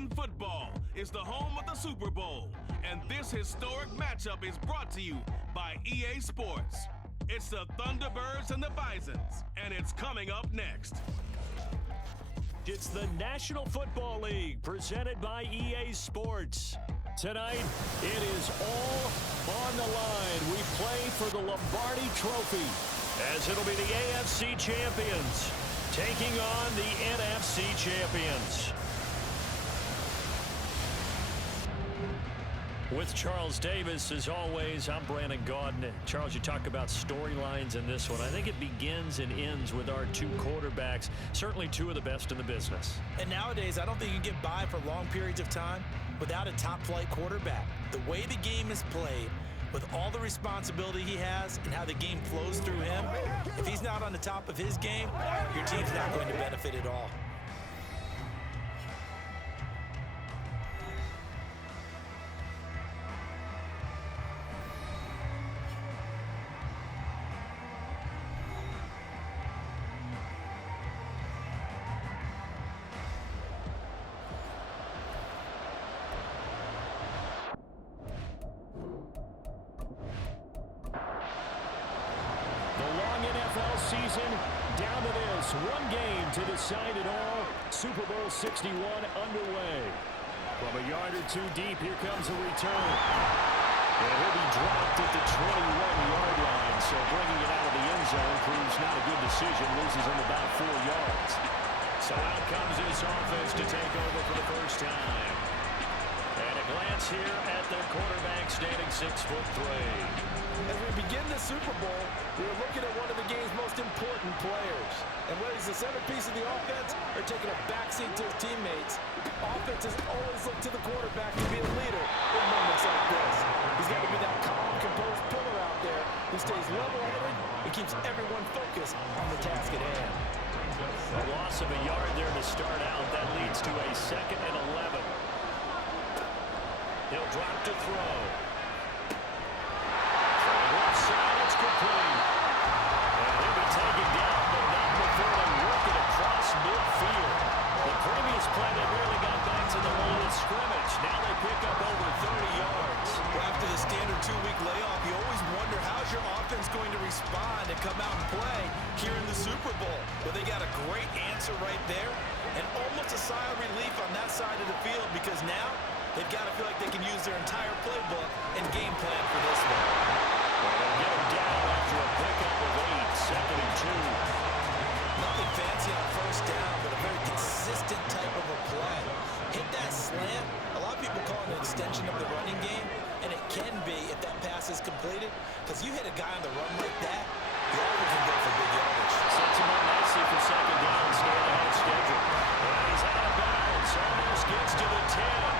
Madden Football is the home of the Super Bowl, and this historic matchup is brought to you by EA Sports. It's the Thunderbirds and the Bisons, and it's coming up next. It's the National Football League presented by EA Sports. Tonight, it is all on the line. We play for the Lombardi Trophy, as it'll be the AFC champions taking on the NFC champions. With Charles Davis, as always, I'm Brandon Gaudin. Charles, you talk about storylines in this one. I think it begins and ends with our two quarterbacks, certainly two of the best in the business. And nowadays, I don't think you can get by for long periods of time without a top-flight quarterback. The way the game is played, with all the responsibility he has and how the game flows through him, if he's not on the top of his game, your team's not going to benefit at all. NFL season down to this. One game to decide it all. Super Bowl 61 underway. From a yard or two deep, here comes a return. And he'll be dropped at the 21-yard line. So bringing it out of the end zone proves not a good decision. Loses him about 4 yards. So out comes this offense to take over for the first time. And a glance here at their quarterback standing 6'3". As we begin the Super Bowl, we are looking at one of the game's most important players. And whether he's the centerpiece of the offense or taking a backseat to his teammates, offenses always look to the quarterback to be a leader in moments like this. He's got to be that calm, composed pillar out there who stays level-headed and keeps everyone focused on the task at hand. A loss of a yard there to start out. That leads to a 2nd and 11. He'll drop to throw. It's complete. And he'll be taken down, but not before they work it across midfield. The previous play, they really got back to the line of scrimmage. Now they pick up over 30 yards. Well, after the standard 2-week layoff, you always wonder how's your offense going to respond and come out and play here in the Super Bowl. Well, they got a great answer right there and almost a sigh of relief on that side of the field because now they've got to feel like they can use their entire playbook and game plan for this one. They'll get him down after a pickup of 8, 2nd and 2. Nothing fancy on first down, but a very consistent type of a play. Hit that slant. A lot of people call it an extension of the running game, and it can be if that pass is completed, because you hit a guy on the run like that, you always can go for big yardage. Sets him up nicely for 2nd down, staying ahead of schedule. And he's out of bounds, almost gets to the 10.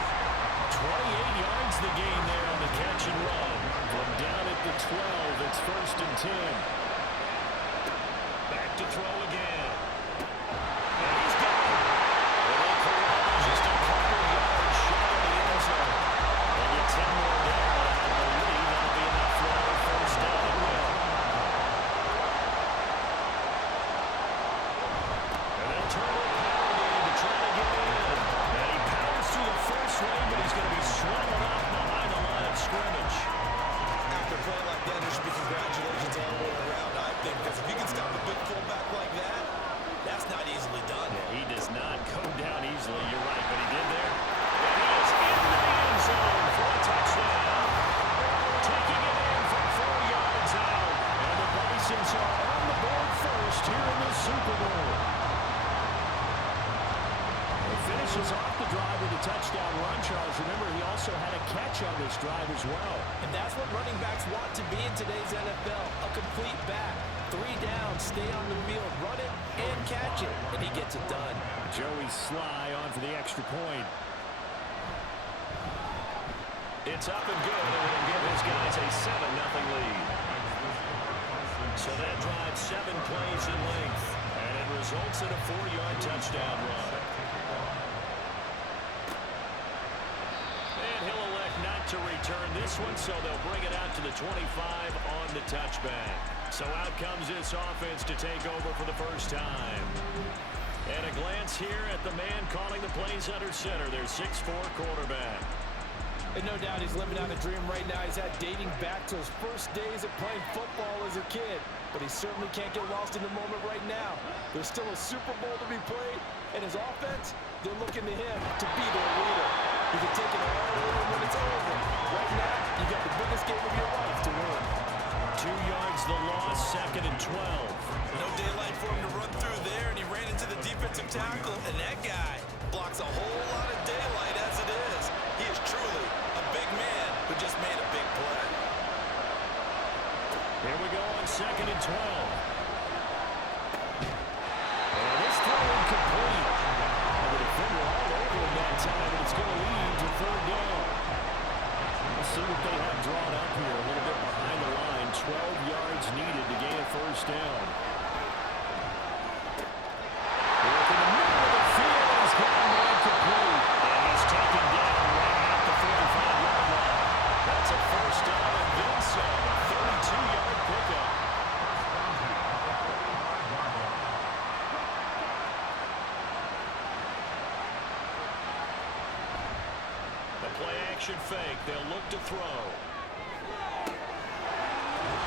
28 yards the gain there on the catch and run. From down at the 12, it's 1st and 10. Back to throw again. And he's got it. And they'll corral just a couple yards shy of the end zone. They get 10 more down, and I believe that'll be enough for another 1st down and win. And they'll turn it power game to try to get in. And he powers through the first lane, but he's going to be swallowed up behind the line of scrimmage. After a play like that, there should be congratulations all the way around, I think, because if you can stop a big fullback like that, that's not easily done. Yeah, he does not go down easily, you're right, but he did there. And he is in the end zone for a touchdown. Taking it in from 4 yards out. And the Bisons are on the board first here in the Super Bowl. He finishes off the drive with a touchdown run, Charles. Remember, he also had a catch on this drive as well. And that's what running backs want to be in today's NFL, a complete back. 3 down, stay on the field, run it, and catch it. And he gets it done. Joey Sly on for the extra point. It's up and good, and it'll give his guys a 7-0 lead. So that drives 7 plays in length, and it results in a 4-yard touchdown run. And he'll elect not to return this one, so they'll bring it out to the 25 on the touchback. So out comes this offense to take over for the first time. And a glance here at the man calling the plays under center, their 6'4" quarterback. And no doubt he's living out a dream right now. He's had dating back to his first days of playing football as a kid. But he certainly can't get lost in the moment right now. There's still a Super Bowl to be played, and his offense, they're looking to him to be their leader. He can take it all over when it's over. Right now, you got the biggest game of your life to win. 2 yards the loss, 2nd and 12. No daylight for him to run through there, and he ran into the defensive tackle, and that guy blocks a whole lot of daylight as it is. He is truly a big man who just made a big play. Here we go on 2nd and 12. And this throw incomplete. And the defender all over him that time, and it's going to lead to 3rd down. We'll see what they have drawn up here. A little bit behind the line. 12 yards needed to gain a 1st down. Working the middle of the field, and he's got him incomplete. And he's taken down right at the 45-yard line. That's a 1st down and then some. 32-yard pickup. The play action fake. They'll look to throw.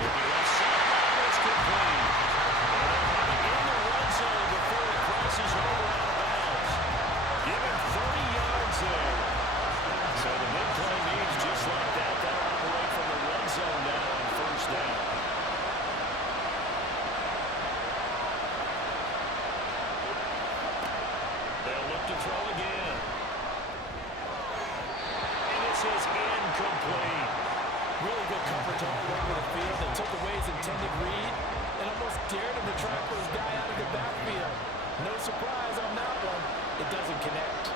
Left sideline, it's complete. In the red zone before it crosses over out of bounds. Give him 30 yards there. So the mid-play needs just like that. That'll operate from the red zone now on 1st down. They'll look to throw again. And this is incomplete. Really good coverage all over the field that took away his intended read and almost dared him to try to put his guy out of the backfield. No surprise on that one. It doesn't connect.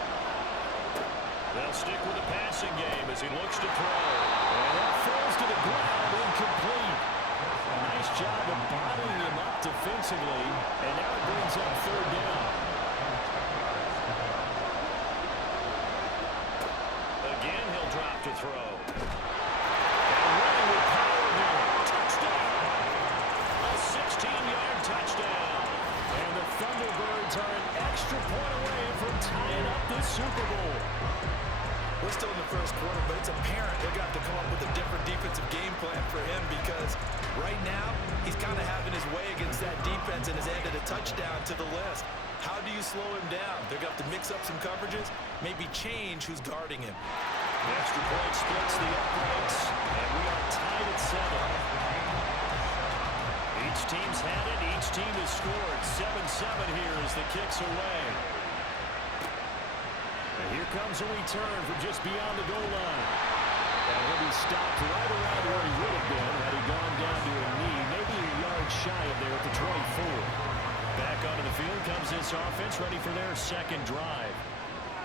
They'll stick with the passing game as he looks to throw. And that falls to the ground, incomplete. A nice job of bottling him up defensively, and now it brings up 3rd down. Again, he'll drop to throw. And running with power here. Touchdown. A 16-yard touchdown. And the Thunderbirds are an extra point away from tying up this Super Bowl. We're still in the 1st quarter, but it's apparent they're going to have to come up with a different defensive game plan for him because right now he's kind of having his way against that defense and has added a touchdown to the list. How do you slow him down? They're going to have to mix up some coverages, maybe change who's guarding him. The extra point splits the uprights, and we are tied at 7. Each team's had it. Each team has scored. 7-7 here as the kick's away. And here comes a return from just beyond the goal line. And he'll be stopped right around where he would have been had he gone down to a knee, maybe a yard shy of there at the 24. Back onto the field comes this offense, ready for their 2nd drive.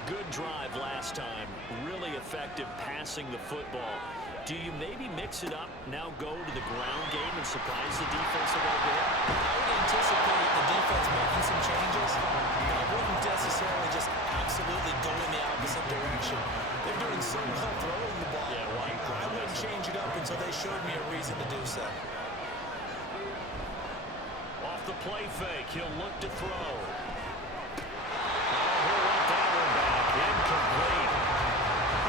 Good drive last time. Really effective passing the football. Do you maybe mix it up, now go to the ground game and surprise the defense a little bit? I would anticipate the defense making some changes. I wouldn't necessarily just absolutely go in the opposite direction. They're doing so well throwing the ball. Yeah, why? I wouldn't change it up until they showed me a reason to do so. Off the play fake, he'll look to throw. He'll let that one back. Incomplete.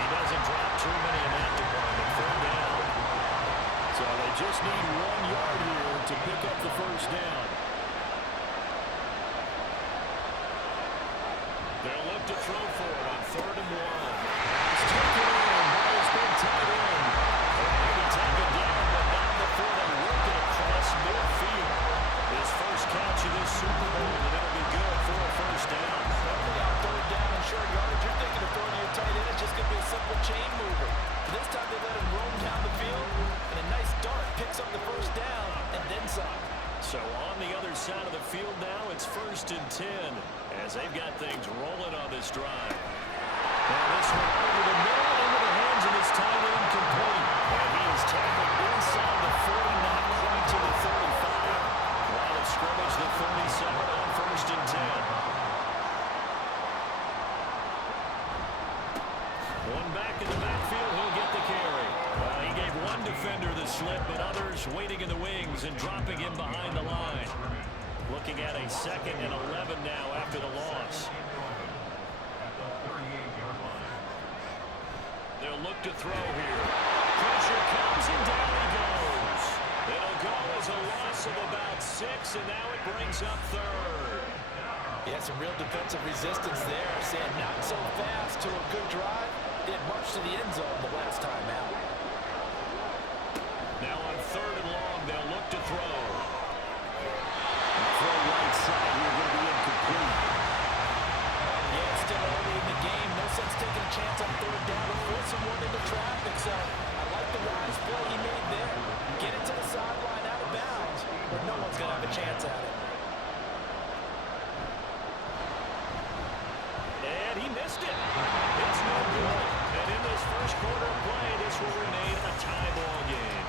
He doesn't drop too many in that department. 4th down. So they just need 1 yard here to pick up the 1st down. They'll look to throw for it on 3rd and 1. He's taken in. Ball has been tied in. They're going to take it down, but not before they work it across midfield. His first catch of this Super Bowl, and it'll be good for a 1st down. Normally on 3rd down and short yardage, you're thinking of throwing to your tight end. It's just going to be a simple chain mover. But this time they let him roam down the field, and a nice dart picks up the 1st down, and then some. So on the other side of the field now, it's 1st and 10 as they've got things rolling on this drive. And this one over the middle into the hands of his tight end complete. And he is tackled inside the 40, not quite to the 35. Line of scrimmage, the 47 on 1st and 10. One back in the backfield, he'll get the carry. He gave one defender the slip, but others waiting in the wings and dropping him behind the line. looking at a 2nd and 11 now after the loss. They'll look to throw here. Pressure comes and down he goes. It'll go as a loss of about 6, and now it brings up 3rd. Yeah, some real defensive resistance there. Saying not so fast to a good drive. Didn't march to the end zone the last time out. Now on 3rd and long, they'll look to throw. Throw right side here, going to be incomplete. Yeah, it's still early in the game. No sense taking a chance on 3rd down and forcing one into traffic. So I like the wise play he made there. Get it to the sideline out of bounds, but no one's going to have a chance at it. And he missed it. It's no good. And in this first quarter of play, this will remain a tie ball game.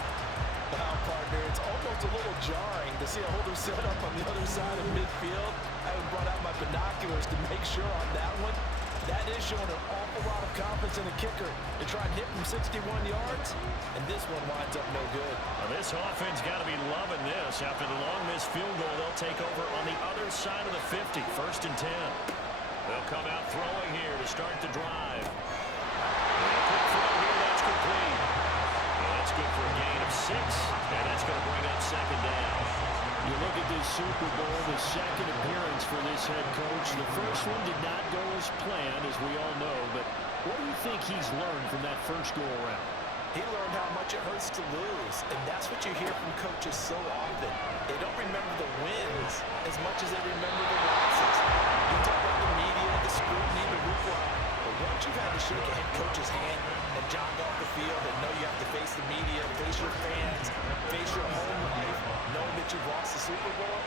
Wow, partner, it's almost a little jarring to see a holder set up on the other side of midfield. I brought out my binoculars to make sure on that one. That is showing an awful lot of confidence in the kicker to try and hit from 61 yards, and this one winds up no good. Well, this offense got to be loving this. After the long missed field goal, they'll take over on the other side of the 50, 1st and 10. They'll come out throwing here to start the drive. And a quick throw here, that's complete. Well, that's good for a gain of 6, and that's going to bring up 2nd down. You look at this Super Bowl, the 2nd appearance for this head coach. The first one did not go as planned, as we all know, but what do you think he's learned from that first go-around? He learned how much it hurts to lose, and that's what you hear from coaches so often. They don't remember the wins as much as they remember the losses. You talk about the media, the scrutiny, the hoopla, but once you've had to shake a head coach's hand and jog off the field and know you have to face the media, face your fans, face your home life, knowing that you've lost the Super Bowl,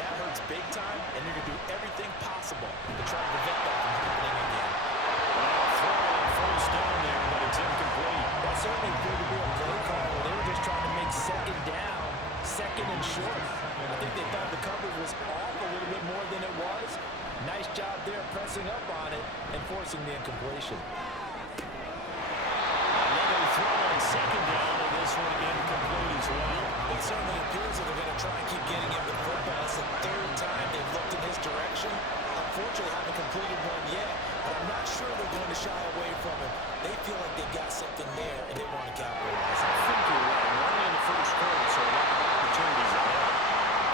that hurts big time, and you're going to do everything possible to try to prevent that from happening again. Throw on 1st down there, but it's incomplete. That certainly appeared to be a play call where they were just trying to make 2nd down, 2nd and short. I think they thought the coverage was off a little bit more than it was. Nice job there pressing up on it and forcing the incompletion. Another throw on 2nd down, and this one incomplete as well. It certainly appears that they're going to try and keep getting him the football. It's the 3rd time they've looked in his direction. Unfortunately, haven't completed one yet, but I'm not sure they're going to shy away from him. They feel like they've got something there, and they want to capitalize. I think you're right. Only in the first quarter, so a lot of opportunities ahead.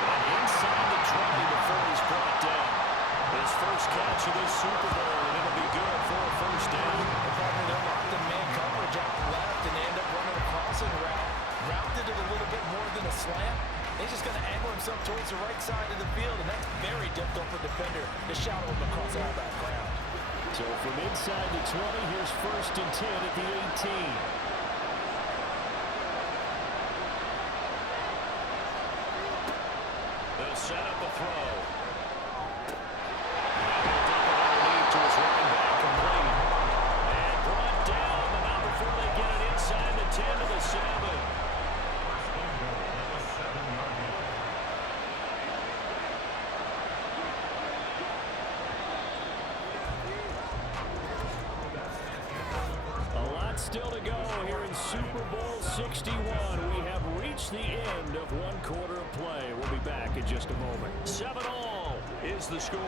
And inside the 20 before he's brought down. His first catch of this Super Bowl, and it'll be good for a 1st down. The partner, they're locked in man coverage out left, and they end up running a crossing route. Rounded it a little bit more than a slant. He's just going to angle himself towards the right side of the field, and that's very difficult for a defender to shadow him across all that ground. So from inside the 20, here's 1st and 10 at the 18. They'll set up a throw. Now he'll dump it underneath to his running back, complete. And brought down, but not before they get it inside the 10 to the 7. Still to go here in Super Bowl 61. We have reached the end of 1 quarter of play. We'll be back in just a moment. 7-all is the score.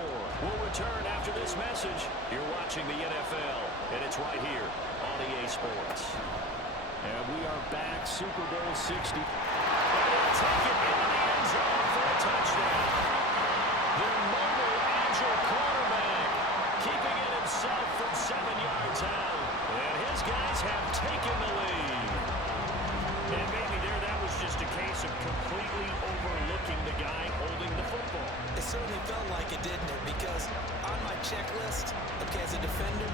We'll return after this message. You're watching the NFL, and it's right here on EA Sports. And we are back, Super Bowl 60. And they'll take it into the end zone for a touchdown. Their mobile, agile quarterback keeping it himself from 7 yards out. And his guys have taken the lead. And maybe there that was just a case of completely overlooking the guy holding the football. It certainly felt like it, didn't it? Because on my checklist, okay, as a defender,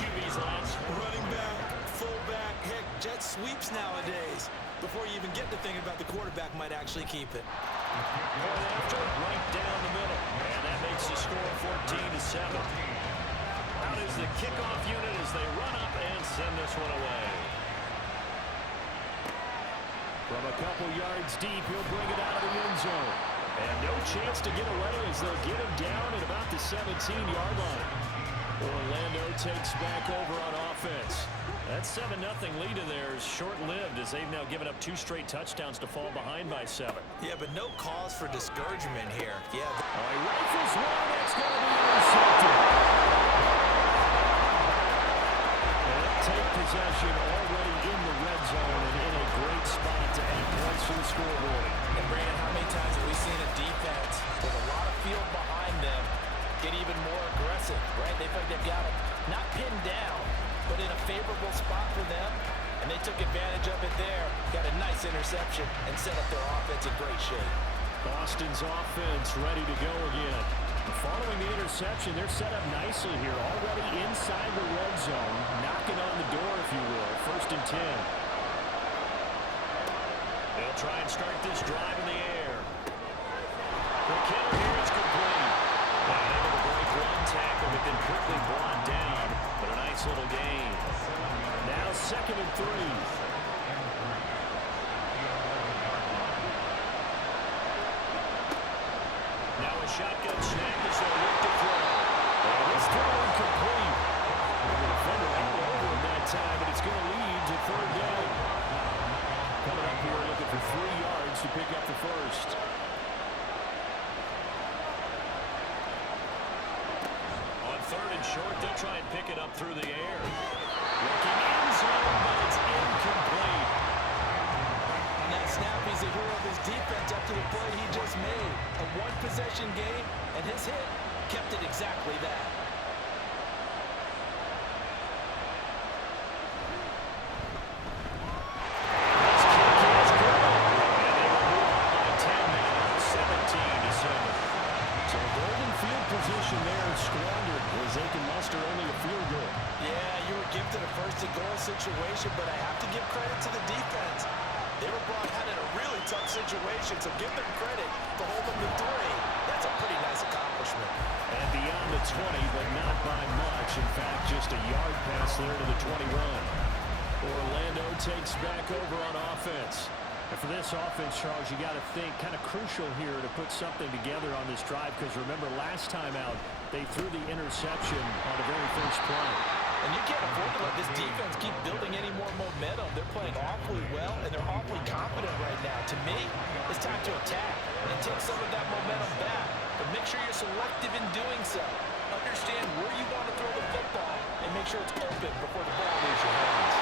QB's last. running back, fullback, heck, jet sweeps nowadays. Before you even get to thinking about the quarterback might actually keep it. Point after, right down the middle. And that makes the score 14-7. Out is the kickoff unit as they run up and send this one away. From a couple yards deep, he'll bring it out of the end zone. And no chance to get away as they'll get him down at about the 17-yard line. Orlando takes back over on offense. That 7-0 lead of theirs short-lived as they've now given up 2 straight touchdowns to fall behind by 7. Yeah, but no cause for discouragement here. Yeah. He rifles one. That's going to be intercepted. And they'll take possession already in the red zone and in a great spot to add points to the scoreboard. And Brandon, how many times have we seen a defense with a lot of field behind them get even more aggressive, right? They feel like they've got them not pinned down, but in a favorable spot for them, and they took advantage of it there. Got a nice interception and set up their offense in great shape. Boston's offense ready to go again. Following the interception, they're set up nicely here, already inside the red zone, knocking on the door, if you will. 1st and 10. They'll try and start this drive in the air. The killer here is complete. Not able to break one tackle, but then quickly brought down. But a nice little gain. Now 2nd and 3. Now a shotgun snap as they look to throw. And this throw incomplete. The defender all over him that time, but it's going to lead to 3rd down. Coming up here looking for 3 yards to pick up the first. On 3rd and short, they'll try and pick it up through the air. Looking end zone, but it's incomplete. On that snap, he's a hero of his defense up to the play he just made. A one-possession game, and his hit kept it exactly that. This kick is good. And they were moved by 10 now, 17-7. So golden field position there is squandered as they can muster only a field goal. Yeah, you were gifted a 1st-and-goal situation, but I have to give credit to the defense. They were brought out in a really tough situation, so give them credit for holding the 3. That's a pretty nice accomplishment. And beyond the 20, but not by much. In fact, just a yard pass there to the 21. Orlando takes back over on offense. And for this offense, Charles, you got to think kind of crucial here to put something together on this drive, because remember last time out, they threw the interception on the very first play. And you can't afford to let this defense keep building any more momentum. They're playing awfully well, and they're awfully confident right now. To me, it's time to attack and take some of that momentum back. But make sure you're selective in doing so. Understand where you want to throw the football, and make sure it's open before the ball leaves your hands.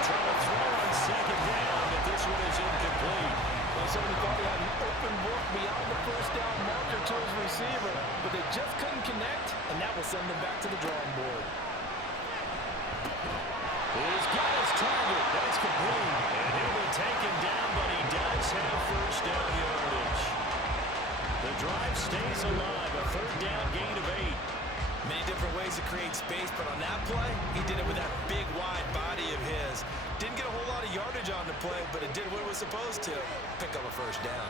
Trying to throw on 2nd down, but this one is incomplete. Well, somebody thought he had an open look beyond the 1st down marker to his receiver, but they just couldn't connect, and that will send them back to the drawing board. He's got his target. That's complete. And he'll be taken down, but he does have 1st down yardage. The drive stays alive. A 3rd down gain of 8. Many different ways to create space, but on that play, he did it with that big, wide body of his. Didn't get a whole lot of yardage on the play, but it did what it was supposed to. Pick up a 1st down.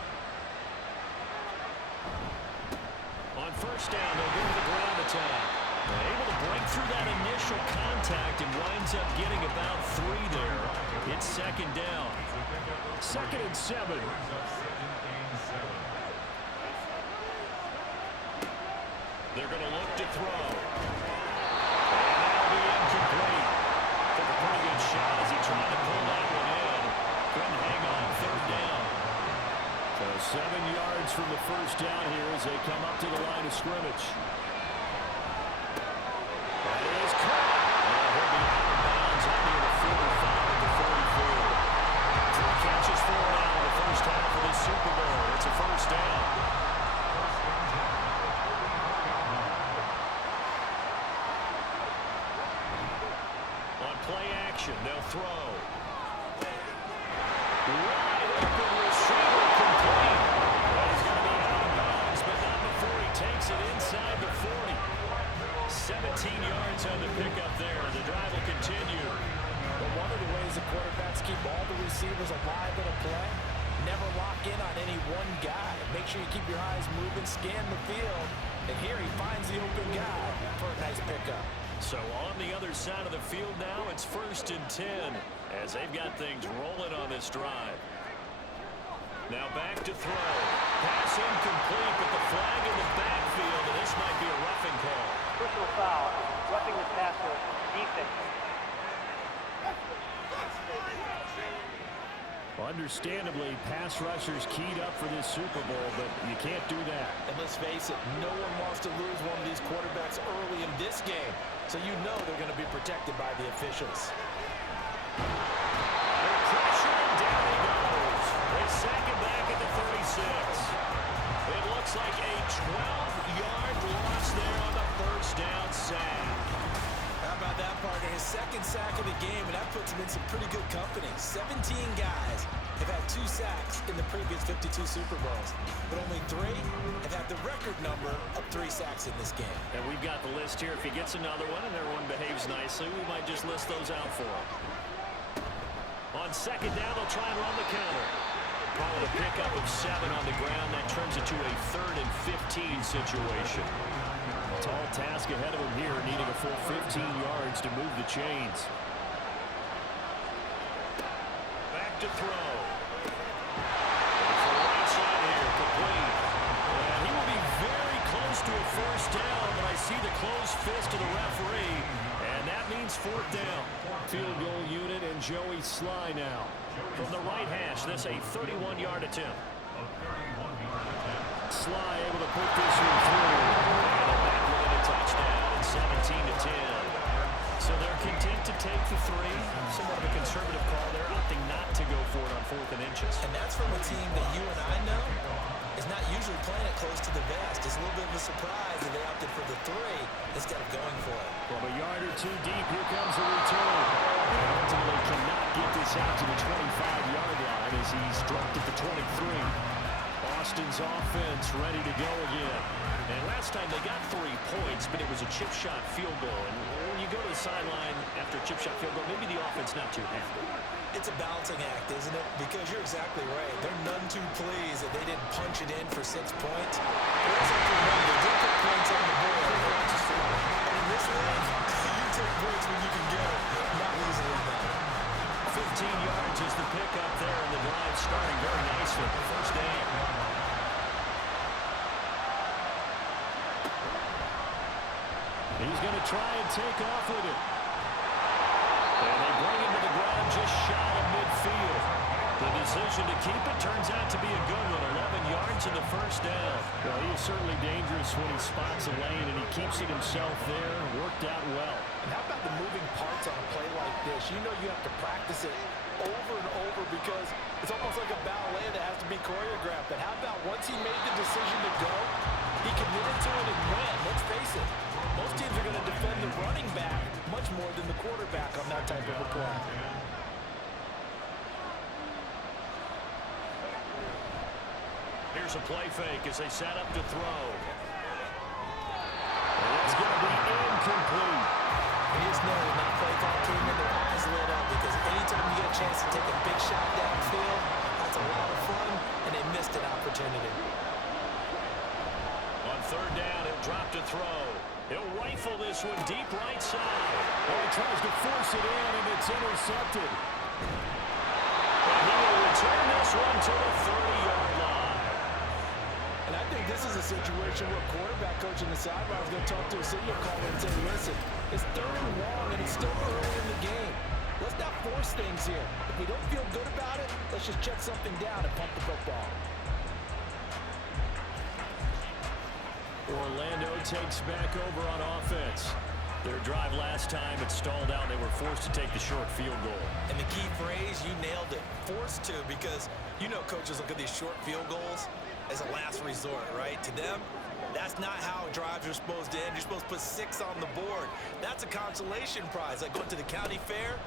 On 1st down, they'll go to the ground attack. They're able to break through that initial contact and winds up getting about 3 there. It's 2nd down. 2nd and 7. They're going to look to throw. And that'll be incomplete. Took a pretty good shot as he tried to pull that one in. Couldn't hang on 3rd down. So 7 yards from the 1st down here as they come up to the line of scrimmage. That is caught. And he'll be out of bounds up near the 45 to 44. 3 catches, 4 now in the first half of this Super Bowl. It's a 1st down. Play action, they'll throw. Wide open receiver complete. Well, he's going to be out of bounds, but not before he takes it inside the 40. 17 yards on the pickup there. The drive will continue. But one of the ways the quarterbacks keep all the receivers alive in a play, never lock in on any one guy. Make sure you keep your eyes moving, scan the field, and here he finds the open guy for a nice pickup. So on the other side of the field now, it's 1st and 10 as they've got things rolling on this drive. Now back to throw. Pass incomplete, but the flag in the backfield, and this might be a roughing call. personal foul, roughing the passer defense. Understandably, pass rushers keyed up for this Super Bowl, but you can't do that. And let's face it, no one wants to lose one of these quarterbacks early in this game. So you know they're going to be protected by the officials. They're pressuring, down he goes. They sack him back at the 36. It looks like a 12-yard loss there on the first down sack. How about that, partner? His second sack of the game, and that puts him in some pretty good company. 17 guys have had 2 sacks in the previous 52 Super Bowls, but only 3 have had the record number of 3 sacks in this game. And we've got the list here. If he gets another one and everyone behaves nicely, we might just list those out for him. On second down, they'll try and run the counter. Call it a pickup of 7 on the ground. That turns it to a 3rd and 15 situation. Tall task ahead of him here, needing a full 15 yards to move the chains. Back to throw. For the right side here, complete. And he will be very close to a first down, but I see the closed fist of the referee, and that means 4th down. Field goal unit and Joey Sly now. From the right hash, this a 31-yard attempt. Sly able to put this one through. Touchdown, 17-10. So they're content to take the 3. Somewhat of a conservative call there, opting not to go for it on 4th and inches. And that's from a team that you and I know is not usually playing it close to the vest. It's a little bit of a surprise that they opted for the 3 instead of going for it. From a yard or 2 deep, here comes a return. And ultimately cannot get this out to the 25-yard line as he's dropped at the 23. Austin's offense ready to go again. And last time they got 3 points, but it was a chip shot field goal. And when you go to the sideline after a chip shot field goal, maybe the offense not too happy. It's a balancing act, isn't it? Because you're exactly right. They're none too pleased that they didn't punch it in for 6 points. But also remember, they did put points on the board. In this league, you take points when you can get it, not easily done. 15 yards is the pickup there, and the drive starting very nicely. First down. He's going to try and take off with it. And they bring him to the ground just shy of midfield. The decision to keep it turns out to be a good one. 11 yards in the first down. Well, he is certainly dangerous when he spots a lane, and he keeps it himself there. Worked out well. And how about the moving parts on a play like this? You know you have to practice it over and over because it's almost like a ballet that has to be choreographed. But how about once he made the decision to go, he committed to it and went. Let's face it. Most teams are going to defend the running back much more than the quarterback on that type of a play. Here's a play fake as they set up to throw. And it's going to be incomplete. You just know when that play call came in, their eyes lit up because anytime you get a chance to take a big shot downfield, that's a lot of fun, and they missed an opportunity. On 3rd down, he'll drop to throw. He'll rifle this one deep right side. Oh, he tries to force it in, and it's intercepted. And he will return this one to the 30-yard line. And I think this is a situation where a quarterback coach in the sideline is going to talk to a signal caller and say, listen, it's 3rd and long, and it's still early in the game. Let's not force things here. If we don't feel good about it, let's just check something down and pump the football. Orlando takes back over on offense. Their drive last time, it stalled out. They were forced to take the short field goal. And the key phrase, you nailed it, forced to, because you know coaches look at these short field goals as a last resort, right? To them, that's not how drives are supposed to end. You're supposed to put 6 on the board. That's a consolation prize. Like going to the county fair,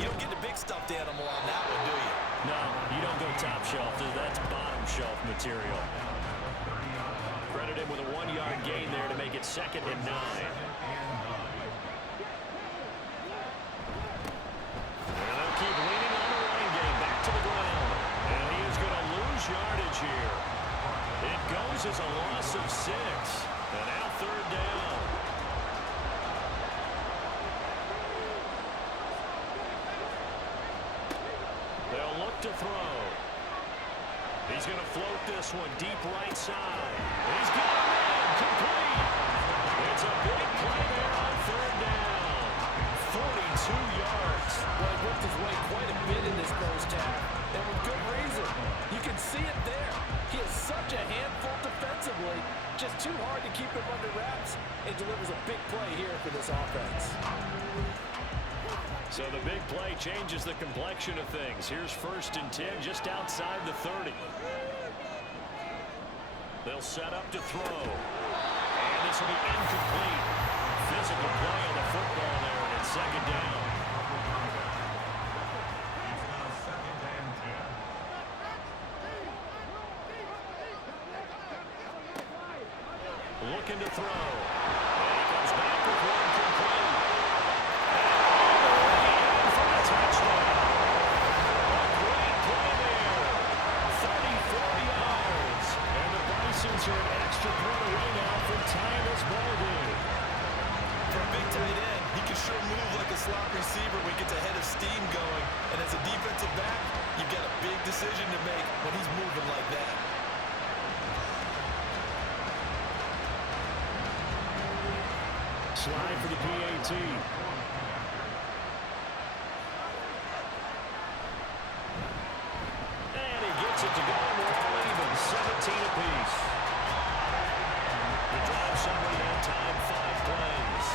you don't get the big stuffed animal on that one, do you? No, you don't go top shelf. That's bottom shelf material. Credit him with a 1-yard gain there to make it 2nd and 9. And they'll keep leaning on the running game. Back to the ground. And he is going to lose yardage here. It goes as a loss of 6. And now 3rd down. They'll look to throw. He's going to float this one deep right side. He's got him in. Complete. It's a big play see it there. He is such a handful defensively, just too hard to keep him under wraps, and delivers a big play here for this offense. So the big play changes the complexion of things. Here's 1st and 10 just outside the 30. They'll set up to throw. And this will be incomplete. Physical play on the football there, and it's 2nd down. Looking to throw. And he comes back with one complete. And for a touchdown. A great play there. 34 yards. And the Bisons are an extra point away now from tying this ball game. For a big tight end, he can sure move like a slot receiver when he gets a head of steam going. And as a defensive back, you've got a big decision to make when he's moving like that. Slide for the PAT. And he gets it to go, and we're all even. 17 apiece. The drive summary on time, 5 plays.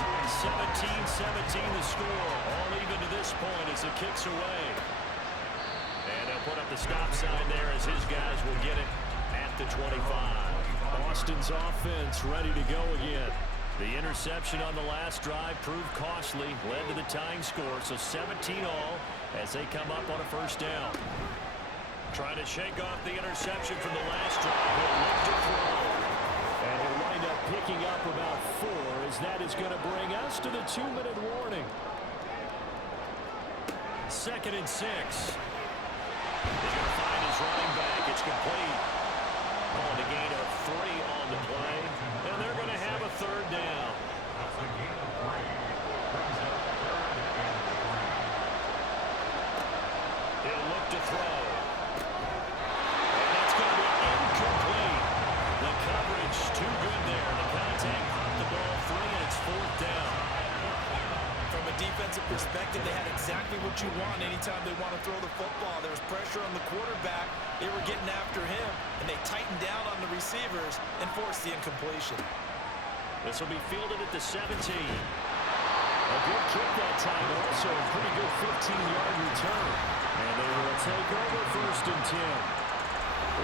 17-17 the score. All even to this point as it kicks away. And they'll put up the stop sign there as his guys will get it at the 25. Austin's offense ready to go again. The interception on the last drive proved costly, led to the tying score, so 17 all as they come up on a 1st down. Trying to shake off the interception from the last drive. He'll look to throw. And he'll wind up picking up about 4 as that is going to bring us to the 2-minute warning. 2nd and 6. He's going to find his running back. It's complete. Calling a gain of 3 on the play. And they're going to have a 3rd down. He'll look to throw. And that's going to be incomplete. The coverage too good there. The contact popped the ball free, and it's 4th down. From a defensive perspective, they had exactly what you want anytime they want to throw the football. There was pressure on the quarterback. They were getting after him, and they tightened down on the receivers and forced the incompletion. This will be fielded at the 17. A good kick that time, but also a pretty good 15-yard return. And they will take over 1st and 10.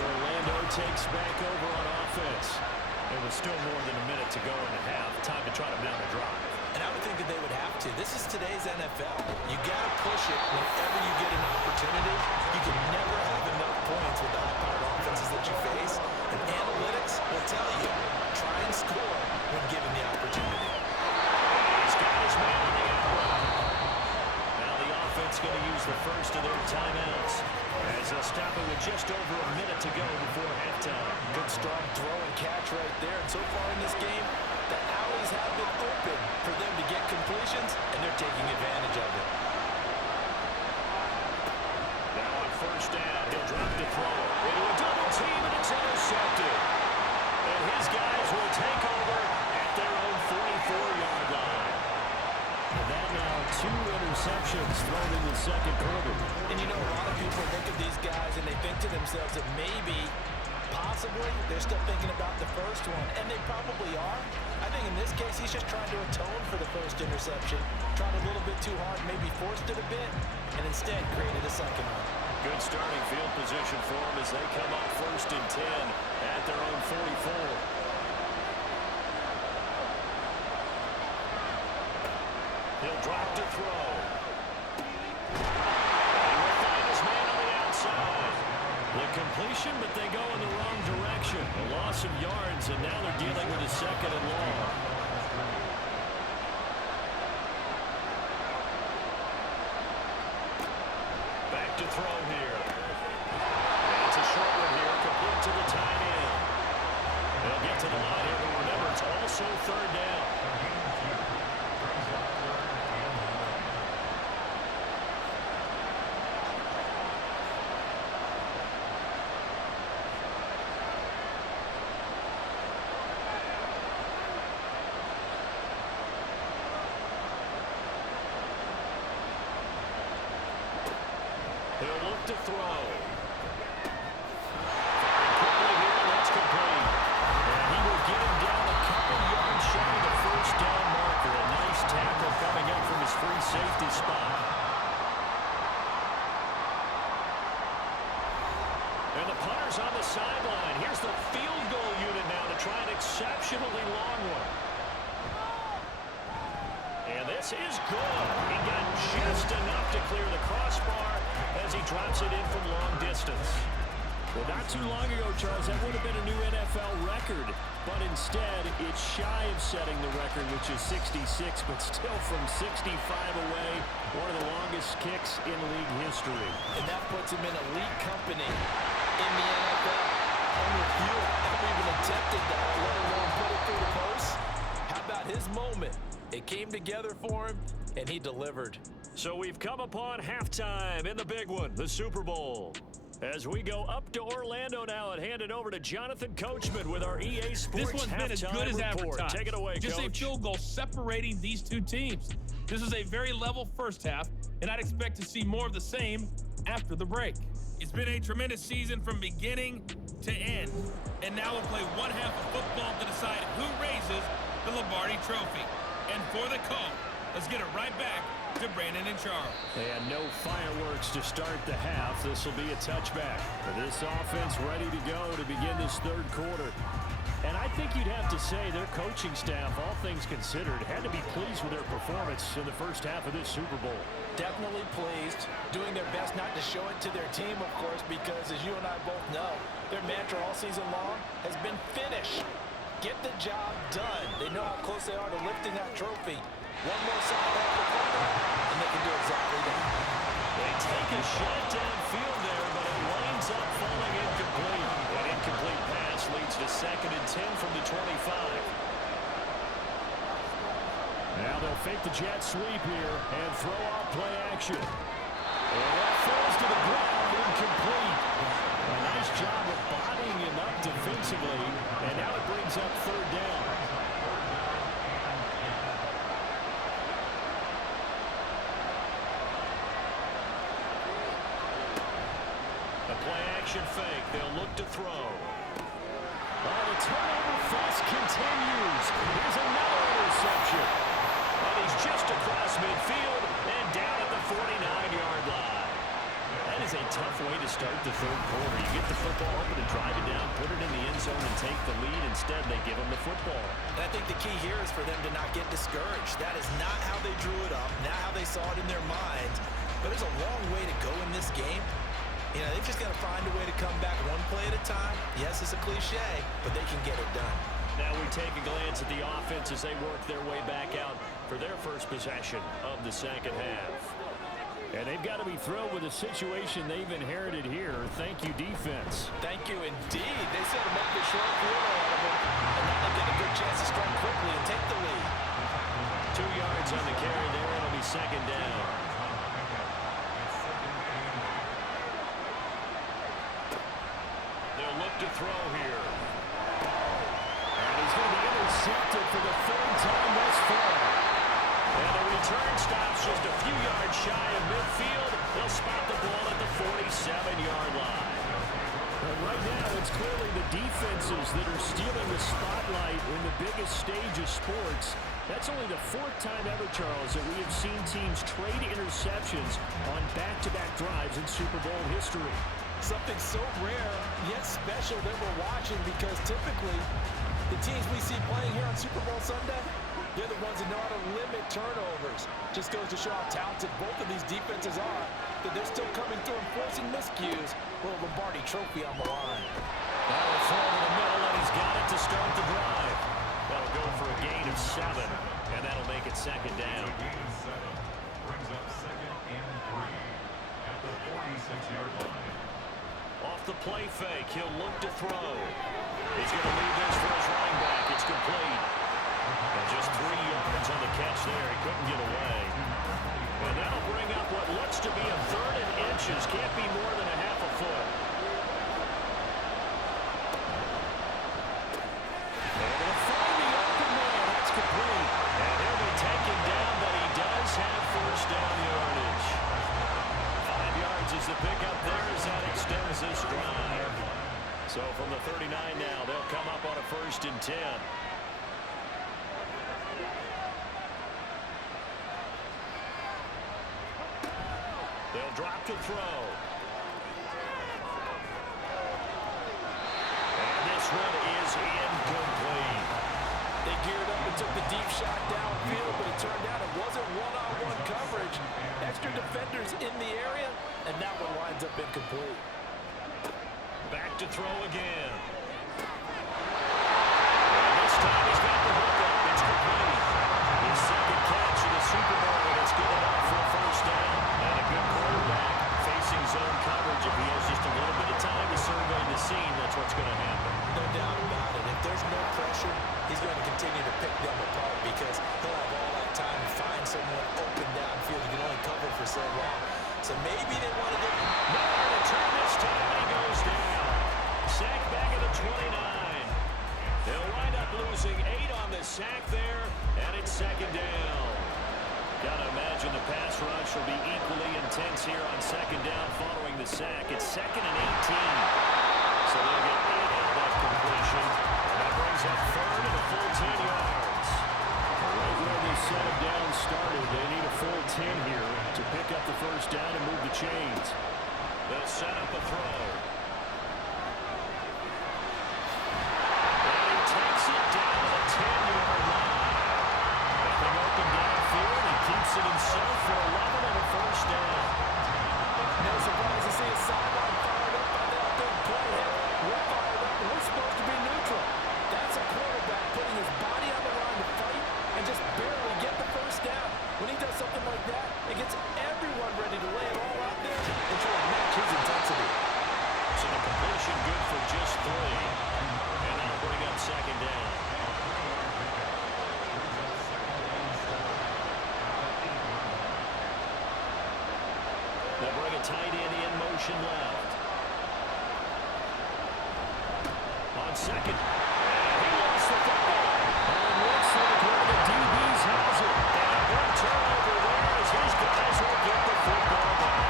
Orlando takes back over on offense. There was still more than a minute to go in the half. Time to try to mount a drive. And I would think that they would have to. This is today's NFL. You got to push it whenever you get an opportunity. You can never have enough points with the high-powered offenses that you face. And analytics will tell you, try and score when given the opportunity. He's got his man on the outrun. Now the offense going to use the first of their timeouts as they'll stop it with just over a minute to go before halftime. Good strong throw and catch right there. And so far in this game, the alleys have been open for them to get completions, and they're taking advantage of it. Now on 1st down, he'll drop the throw. Into a double team, and it's intercepted. And his guys will take over at their own 44-yard line. And that now 2 interceptions thrown in the 2nd quarter. And you know, a lot of people look at these guys and they think to themselves that maybe, possibly, they're still thinking about the first one. And they probably are. I think in this case, he's just trying to atone for the first interception. Tried a little bit too hard, maybe forced it a bit, and instead created a 2nd one. Good starting field position for them as they come up 1st and 10 at their own 44. He'll drop to throw. And will find his man on the outside. The completion, but they go in the wrong direction. A loss of yards, and now they're dealing with a 2nd and long. Back to throw here. And it's a short one here, complete to the tight end. They'll get to the line here, but remember, it's also 3rd down. They'll look to throw. exceptionally long one. And this is good. He got just enough to clear the crossbar as he drops it in from long distance. Well, not too long ago, Charles, that would have been a new NFL record. But instead, it's shy of setting the record, which is 66, but still from 65 away, one of the longest kicks in league history. And that puts him in elite company in the NFL. Only a few have ever even attempted that, let alone put it through the post. How about his moment? It came together for him, and he delivered. So we've come upon halftime in the big one, the Super Bowl. As we go up to Orlando now and hand it over to Jonathan Coachman with our EA Sports This one's been as good as advertised. Take it away, Just Coach. a field goal separating these two teams. This is a very level first half, and I'd expect to see more of the same after the break. It's been a tremendous season from beginning to end. And now we'll play one half of football to decide who raises the Lombardi Trophy. And for the call, let's get it right back to Brandon and Charles. And no fireworks to start the half. This will be a touchback. For this offense ready to go to begin this third quarter. And I think you'd have to say their coaching staff, all things considered, had to be pleased with their performance in the first half of this Super Bowl. Definitely pleased, doing their best not to show it to their team, of course, because as you and I both know, their mantra all season long has been finish. Get the job done. They know how close they are to lifting that trophy. One more side off the football, and they can do exactly that. They take a shot downfield there, but it winds up falling incomplete. An incomplete pass leads to 2nd and 10 from the 25. Now they'll fake the jet sweep here and throw out play action. And that falls to the ground, incomplete. A nice job of bodying him up defensively, and now it brings up 3rd down. A play action fake. They'll look to throw. Oh, the turnover fest continues. Here's another interception. And he's just across midfield and down at the 49-yard line. That is a tough way to start the third quarter. You get the football open and drive it down, put it in the end zone, and take the lead. Instead, they give them the football. And I think the key here is for them to not get discouraged. That is not how they drew it up, not how they saw it in their minds. But there's a long way to go in this game. You know, they've just got to find a way to come back one play at a time. Yes, it's a cliche, but they can get it done. Now we take a glance at the offense as they work their way back out for their first possession of the second half. And they've got to be thrilled with the situation they've inherited here. Thank you, defense. Thank you, indeed. They set him up the short field out of him, and now they get a good chance to strike quickly and take the lead. 2 yards on the carry there. It'll be 2nd down. They'll look to throw here. And he's going to be intercepted for the 3rd time thus far. And the return stops just a few yards shy of midfield. They'll spot the ball at the 47-yard line. But right now, it's clearly the defenses that are stealing the spotlight in the biggest stage of sports. That's only the 4th time ever, Charles, that we have seen teams trade interceptions on back-to-back drives in Super Bowl history. Something so rare, yet special that we're watching, because typically the teams we see playing here on Super Bowl Sunday, they're the ones that know how to limit turnovers. Just goes to show how talented both of these defenses are, that they're still coming through and forcing miscues with a Lombardi Trophy on the line. That'll throw to the middle, and he's got it to start the drive. That'll go for a gain of 7, and that'll make it 2nd down. Brings up 2nd and 3 at the 46-yard line. Off the play fake, he'll look to throw. He's going to leave this for his running back. It's complete. And just 3 yards on the catch there. He couldn't get away. And that'll bring up what looks to be a 3rd and inches. Can't be more than a half a foot. And they'll find the open man. That's complete. And he'll be taken down, but he does have 1st down yardage. 5 yards is the pickup there as that extends this drive. So from the 39 now, they'll come up on a 1st and 10. They'll drop to throw. And this one is incomplete. deep shot downfield, but it turned out it wasn't one-on-one coverage. Extra defenders in the area, and that one winds up incomplete. Back to throw again. And this time he's got the hook up. It's complete. His second catch in the Super Bowl, and it's good enough for a first down. And a good quarterback facing zone coverage. If he has just a little bit of time to survey the scene, that's what's going to happen. No doubt about it. If there's no pressure, he's going to continue to pick them apart because he'll have all that time to find someone open downfield. He can only cover for so long. So maybe they want to get Miller to turn this time, and he goes down. Sack back at the 29. They'll wind up losing 8 on the sack there, and it's second down. Gotta imagine the pass rush will be equally intense here on second down following the sack. It's 2nd and 18. So they'll get 8 out of that completion. And that brings up 3rd and a full 10 yards. Right where this set of down started, they need a full 10 here to pick up the first down and move the chains. They'll set up a throw. And he takes it down to the 10-yard line. Nothing open downfield. He keeps it himself for 11 and a first down. No surprise to see a sideline fired up by that big play. We're fired up, and we're supposed to be neutral. That's a quarterback putting his body on the line to fight and just barely get the first down. When he does something like that, it gets everyone ready to lay it all out there and try to match his intensity. So the completion good for just 3. And that'll bring up second down. They'll bring a tight end in motion left. On second. And he lost the football. And it looks like one of the DBs has it. And a big turnover there as his guys will get the football back.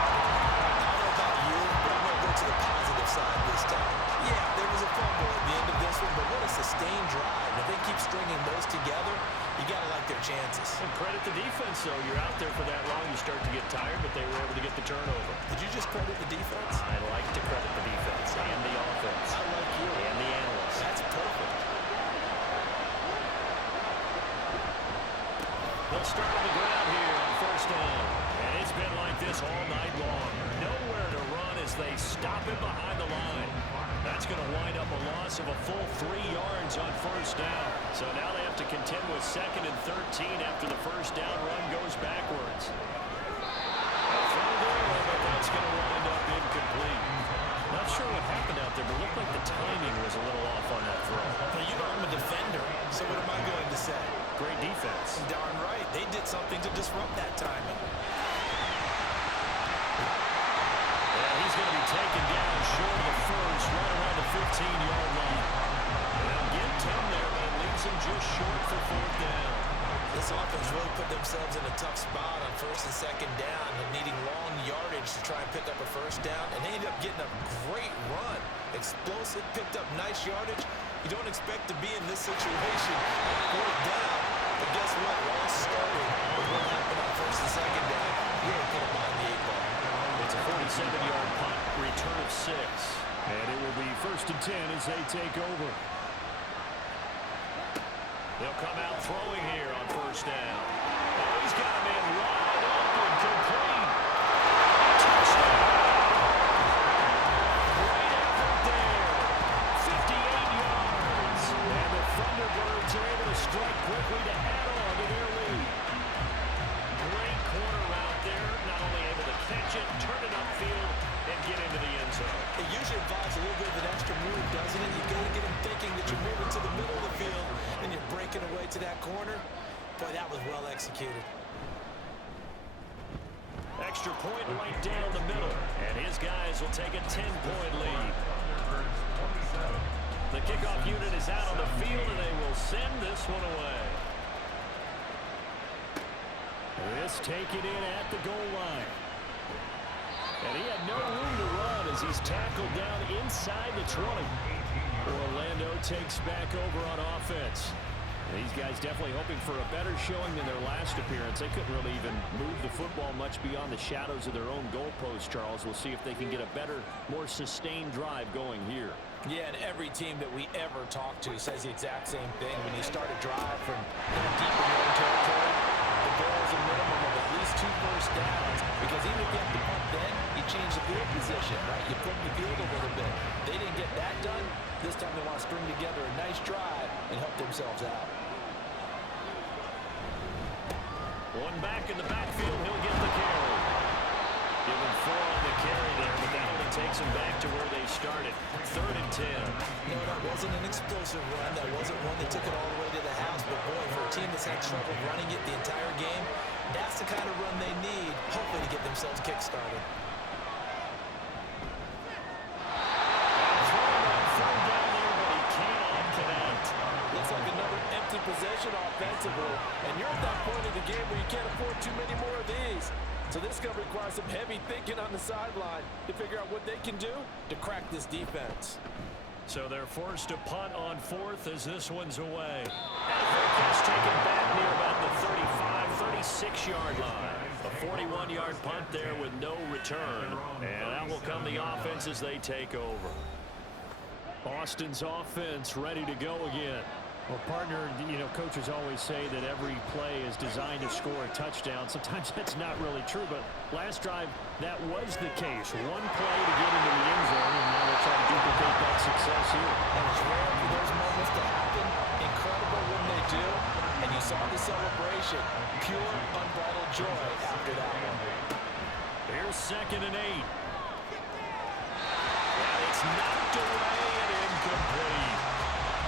I don't know about you, but I'm going to go to the positive side this time. Yeah, there was a fumble at the end of this one, but what a sustained drive. If they keep stringing those together, you got to like their chances. And credit the defense, though. You're out there for that long, you start to get tired, but they were able to get the turnover. Did you just credit the defense? I like to credit the defense and the offense. I like you. And the analysts. That's perfect. They'll start on the ground here on first down. And it's been like this all night long. Nowhere to run as they stop him behind the line. That's going to wind up a loss of a full 3 yards on first down. So now they have to contend with 2nd and 13 after the first down run goes backwards. A throw there, but that's going to wind up incomplete. Not sure what happened out there, but it looked like the timing was a little off on that throw. Well, you know I'm a defender, so what am I going to say? Great defense. Darn right. They did something to disrupt that timing. And he's going to be taken down short of the first, right around the 15-yard line. And get 10 there, but it leaves him just short for 4th down. This offense really put themselves in a tough spot on 1st and 2nd down and needing long yardage to try and pick up a first down, and they ended up getting a great run. Explosive, picked up nice yardage. You don't expect to be in this situation on 4th down, but guess what? It all started with what happened on 1st and 2nd down. Really put them behind the 8 ball. It's a 47-yard punt, return of 6. And it will be 1st and 10 as they take over. They'll come out throwing here on first down. Oh, he's got a man wide open, complete. Touchdown. Great effort there. 58 yards. And the Thunderbirds are able to strike quickly to add on to their lead. Great corner route there. Not only able to catch it, turn it upfield, and get into the end zone. It usually involves a little bit of an extra move, doesn't it? You got to get them thinking that you're moving to the middle of the field and you're breaking away to that corner. Boy, that was well executed. Extra point right down the middle. And his guys will take a 10-point lead. The kickoff unit is out on the field, and they will send this one away. This taken in at the goal line. And he had no room to run as he's tackled down inside the 20. Orlando takes back over on offense. These guys definitely hoping for a better showing than their last appearance. They couldn't really even move the football much beyond the shadows of their own goalpost, Charles. We'll see if they can get a better, more sustained drive going here. Yeah, and every team that we ever talk to says the exact same thing. When you start a drive from deep in your own territory, the goal is a minimum of at least 2 first downs. Because even if you have to punt then, you change the field position, right? You flip the field a little bit. They didn't get that done. This time they want to string together a nice drive and help themselves out. One back in the backfield, he'll get the carry. Give him 4 on the carry there, but that only takes him back to where they started. 3rd and 10. No, that wasn't an explosive run. That wasn't one that took it all the way to the house. But, boy, for a team that's had trouble running it the entire game, that's the kind of run they need, hopefully, to get themselves kick-started. Looks like another empty possession offensively. And you're at that point of the game where you can't afford too many more of these. So this is going to require some heavy thinking on the sideline to figure out what they can do to crack this defense. So they're forced to punt on 4th as this one's away. And the catch taken back near about the 35, 36-yard line. A 41-yard punt there with no return. And that will come the offense as they take over. Austin's offense ready to go again. Well, partner, coaches always say that every play is designed to score a touchdown. Sometimes that's not really true, but last drive, that was the case. One play to get into the end zone, and now they're trying to duplicate that success here. And it's rare for those moments to happen. Incredible when they do. And you saw the celebration. Pure, unbridled joy after that one. Here's 2nd and 8. And it's knocked away and incomplete.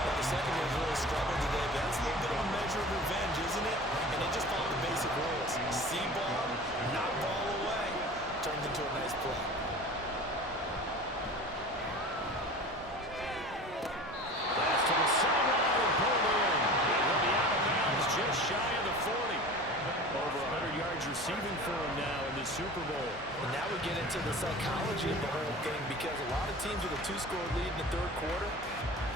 Well, the secondary's really struggled today, but that's a little bit of a measure of revenge, isn't it? And they just follow the basic rules. See ball, knock ball away. Turns into a nice play. Pass to the sideline and pulled in. It will be out of bounds just shy of the 40. Over 100 yards receiving for him now in the Super Bowl. And now we get into the psychology of the whole thing, because a lot of teams with a 2-score lead in the 3rd quarter,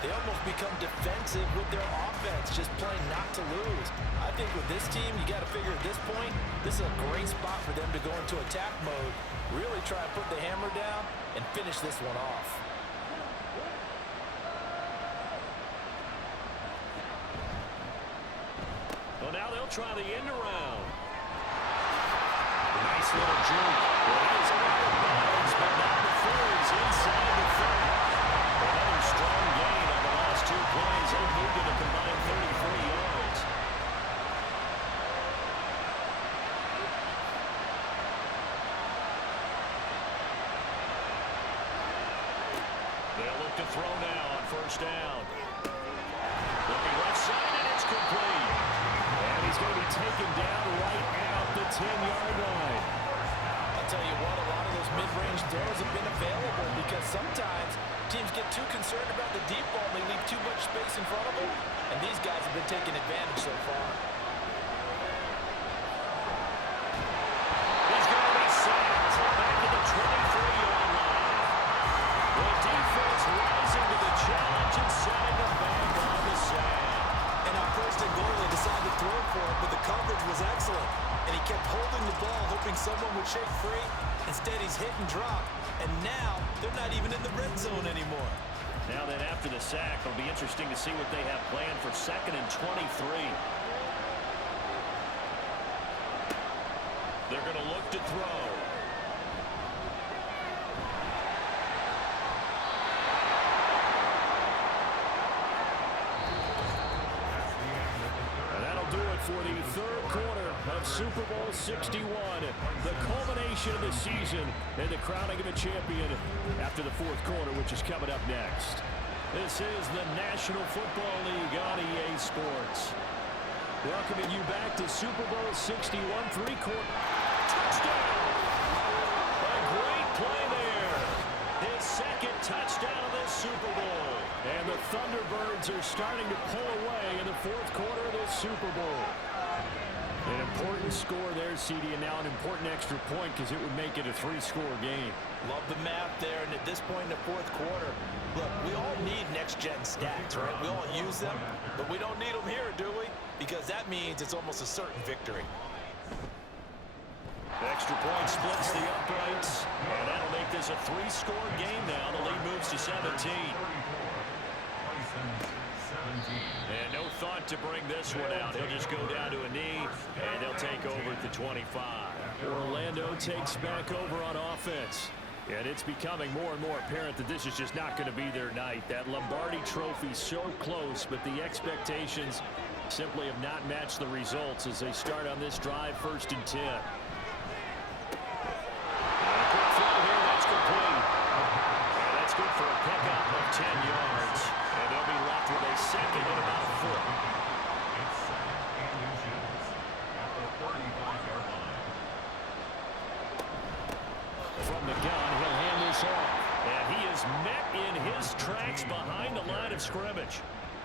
they almost become defensive with their offense, just playing not to lose. I think with this team, you got to figure at this point, this is a great spot for them to go into attack mode, really try to put the hammer down and finish this one off. Well, now they'll try the end around. Nice little juke. Well, that is out of bounds, but not before it's inside the 30. Another strong gain on the last 2 plays. They'll move to the combined 33 yards. They'll look to throw now on 1st down. Looking left side, and it's complete. And he's going to be taken down right out the 10-yard line. I'll tell you what, a lot of those mid-range throws have been available, because sometimes teams get too concerned about the deep ball and they leave too much space in front of them, and these guys have been taking advantage so far. He's going to be sacked back to the 23-yard line. The defense rising to the challenge and setting them back on the sack. And on 1st and goal, they decided to throw for it, but the coverage was excellent. And he kept holding the ball, hoping someone would shake free. Instead, he's hit and dropped. And now, they're not even in the red zone anymore. Now then, after the sack, it'll be interesting to see what they have planned for 2nd and 23. They're going to look to throw. And that'll do it for the 3rd quarter of Super Bowl 61. The culmination of the season and the crowning of a champion after the 4th quarter, which is coming up next. This is the National Football League on EA Sports. Welcoming you back to Super Bowl 61, 3-quarter. Touchdown! A great play there. His 2nd touchdown of this Super Bowl. And the Thunderbirds are starting to pull away in the 4th quarter of this Super Bowl. An important score there, CD, and now an important extra point because it would make it a 3-score game. Love the math there, and at this point in the fourth quarter, look, we all need next-gen stats, right? We all use them, but we don't need them here, do we? Because that means it's almost a certain victory. Extra point splits the uprights, and that'll make this a 3-score game now. The lead moves to 17. And no thought to bring this one out. He'll just go down to a knee, and they'll take over at the 25. Orlando takes back over on offense. And it's becoming more and more apparent that this is just not going to be their night. That Lombardi trophy so close, but the expectations simply have not matched the results as they start on this drive, 1st and 10. And a quick throw here, that's complete. And that's good for a pickup of 10 yards. And they'll be left with a second and about a foot. It's second and inches at the 35-yard line. From the gun, he'll hand this off. And he is met in his tracks behind the line of scrimmage.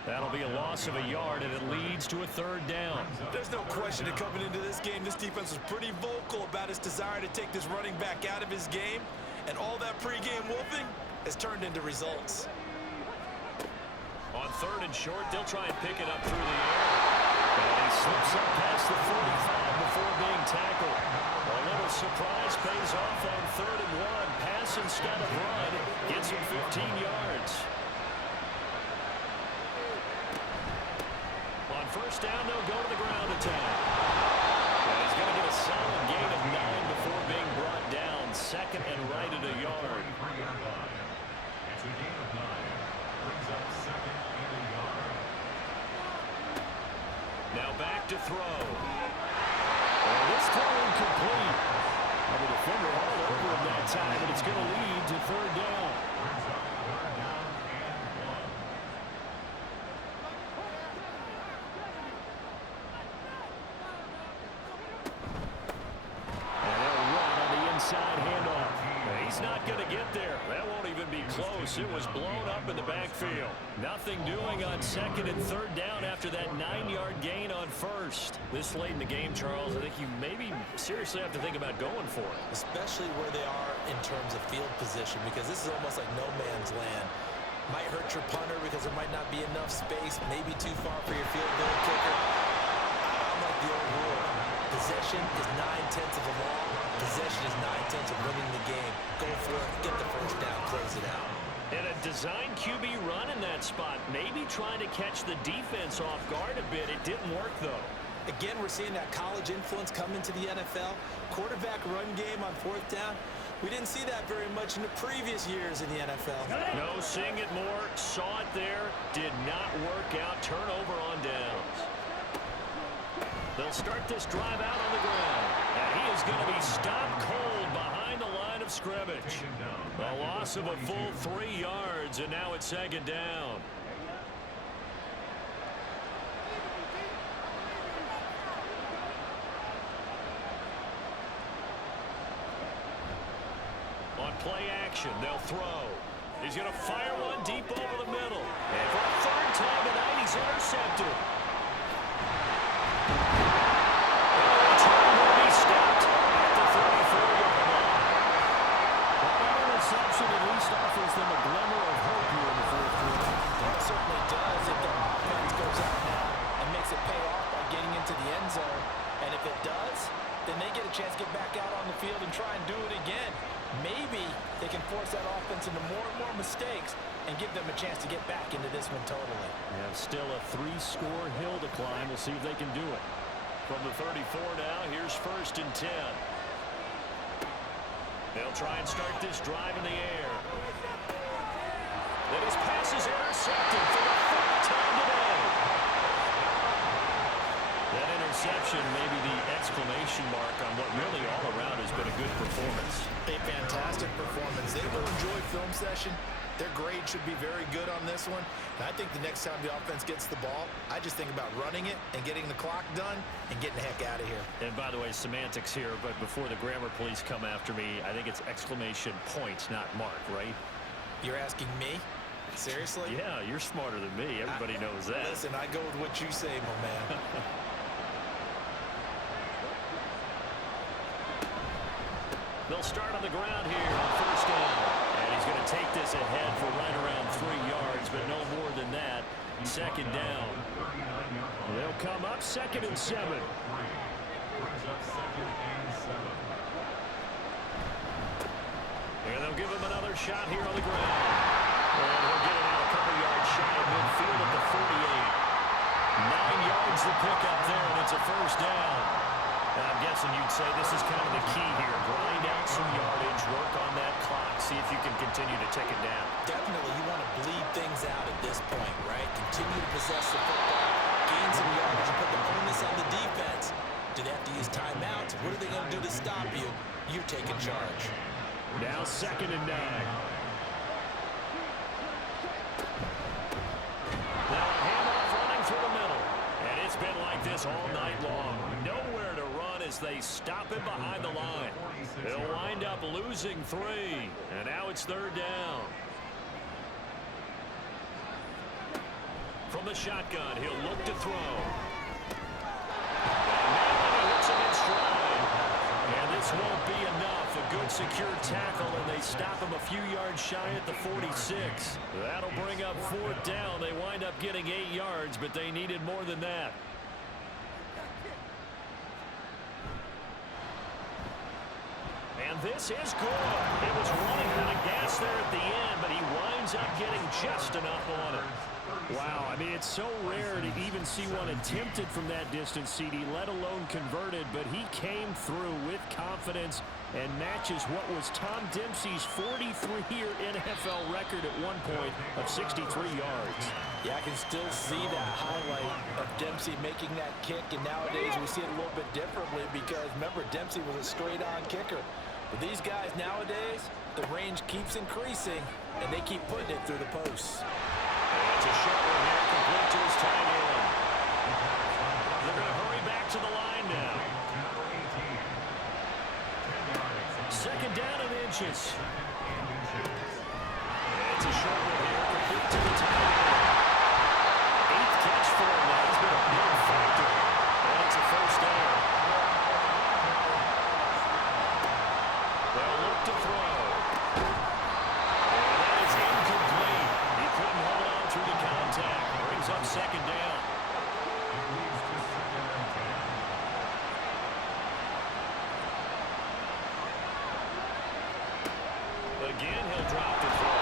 That'll be a loss of a yard, and it leads to a 3rd down. There's no question that coming into this game, this defense was pretty vocal about his desire to take this running back out of his game, and all that pregame whooping has turned into results. On 3rd and short, they'll try and pick it up through the air. And he slips up past the 45 before being tackled. A little surprise pays off on 3rd and 1. Pass instead of run gets him 15 yards. On 1st down, they'll go to the ground attack. And he's going to get a solid gain of 9 before being brought down. 2nd and right at a yard. It's a gain of 9. Brings up 2nd and a yard. Now back to throw. And this throw incomplete. And the defender all over him that time, and it's going to lead to 3rd down. Brings up 3rd down and 1. And they'll run on the inside handoff. He's not going to get there. That won't even be close. It was blown up in the backfield. Nothing doing on 2nd and 3rd down after that 9-yard gain on 1st. This late in the game, Charles, I think you maybe seriously have to think about going for it. Especially where they are in terms of field position, because this is almost like no man's land. Might hurt your punter because there might not be enough space, maybe too far for your field goal kicker. I'm like the old rule. Possession is 9/10 of the law. Possession is 9/10 of winning the game. Go for it, get the 1st down, close it out. And a design QB run in that spot, maybe trying to catch the defense off guard a bit. It didn't work, though. Again, we're seeing that college influence come into the NFL. Quarterback run game on 4th down. We didn't see that very much in the previous years in the NFL. No, seeing it more, saw it there, did not work out. Turnover on downs. They'll start this drive out on the ground. And he is going to be stopped cold behind the line of scrimmage. A loss of a full 3 yards, and now it's 2nd down. On play action, they'll throw. He's going to fire one deep over the middle. And for a 3rd time tonight, he's intercepted. And the return will be stopped at the 34-yard line. Well, that interception at least offers them a glimmer of hope here in the 4th quarter. It certainly does if the offense goes out now and makes it pay off by getting into the end zone. And if it does, then they get a chance to get back out on the field and try and do it again. Maybe they can force that offense into more and more mistakes and give them a chance to get back into this one totally. Yeah, still a 3-score hill to climb. We'll see if they can do it. From the 34 now, here's 1st and 10. They'll try and start this drive in the air. And his pass is intercepted for the 4th time today. That interception may be the exclamation mark on what really all around has been a good performance. A fantastic performance. They will enjoy film session. Their grade should be very good on this one. And I think the next time the offense gets the ball, I just think about running it and getting the clock done and getting the heck out of here. And by the way, semantics here, but before the grammar police come after me, I think it's exclamation point, not mark, right? You're asking me? Seriously? Yeah, you're smarter than me. Everybody knows that. Listen, I go with what you say, my man. They'll start on the ground here on first down. And he's going to take this ahead for right around 3 yards, but no more than that. Second down. They'll come up 2nd and 7. And they'll give him another shot here on the ground. And he'll get it out a couple yards shy of midfield at the 48. 9 yards to pick up there, and it's a first down. And I'm guessing you'd say this is kind of the key here. Grind out some yardage, work on that clock, see if you can continue to take it down. Definitely, you want to bleed things out at this point, right? Continue to possess the football, gain some yardage, and put the onus on the defense. Do they have to use timeouts? What are they going to do to stop you? You're taking charge. Now 2nd and 9. Now a handoff running through the middle. And it's been like this all night long. Nowhere to run as they stop him behind the line. They'll wind up losing 3. And now it's 3rd down. From the shotgun, he'll look to throw. And now he hits him in stride. And this won't be enough. A good secure tackle, and they stop him a few yards shy at the 46. That'll bring up 4th down. They wind up getting 8 yards, but they needed more than that. And this is good. It was running out of gas there at the end, but he winds up getting just enough on it. Wow, I mean, it's so rare to even see one attempted from that distance, CD, let alone converted, but he came through with confidence and matches what was Tom Dempsey's 43-year NFL record at one point of 63 yards. Yeah, I can still see that highlight of Dempsey making that kick, and nowadays we see it a little bit differently because, remember, Dempsey was a straight-on kicker. But these guys nowadays, the range keeps increasing, and they keep putting it through the posts. It's a short one here, complete to his tight end. They're going to hurry back to the line now. 2nd down and inches. It's a short one here, complete to the tight end. 8th catch for him now. He's been a big factor. And it's a first down. They'll look to throw. And that is incomplete. He couldn't hold on through the contact. Brings up 2nd down. Again, he'll drop the throw.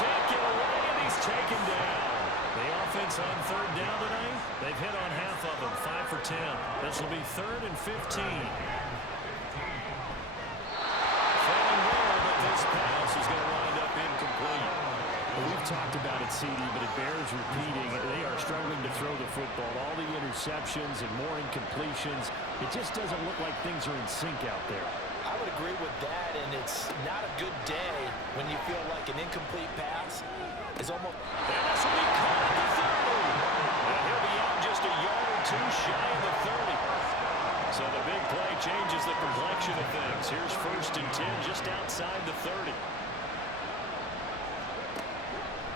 Can't get away, and he's taken down. The offense on 3rd down tonight, they've hit on half of them, 5 for 10. This will be 3rd and 15. Falling there, but this pass is going to wind up incomplete. Well, we've talked about it, CD, but it bears repeating. They are struggling to throw the football. All the interceptions and more incompletions. It just doesn't look like things are in sync out there. I would agree with that, and it's not a good day when you feel like an incomplete pass is almost... And this will be caught at the 30. And he'll be out just a yard or 2 shy of the 30. So the big play changes the complexion of things. Here's 1st and 10 just outside the 30.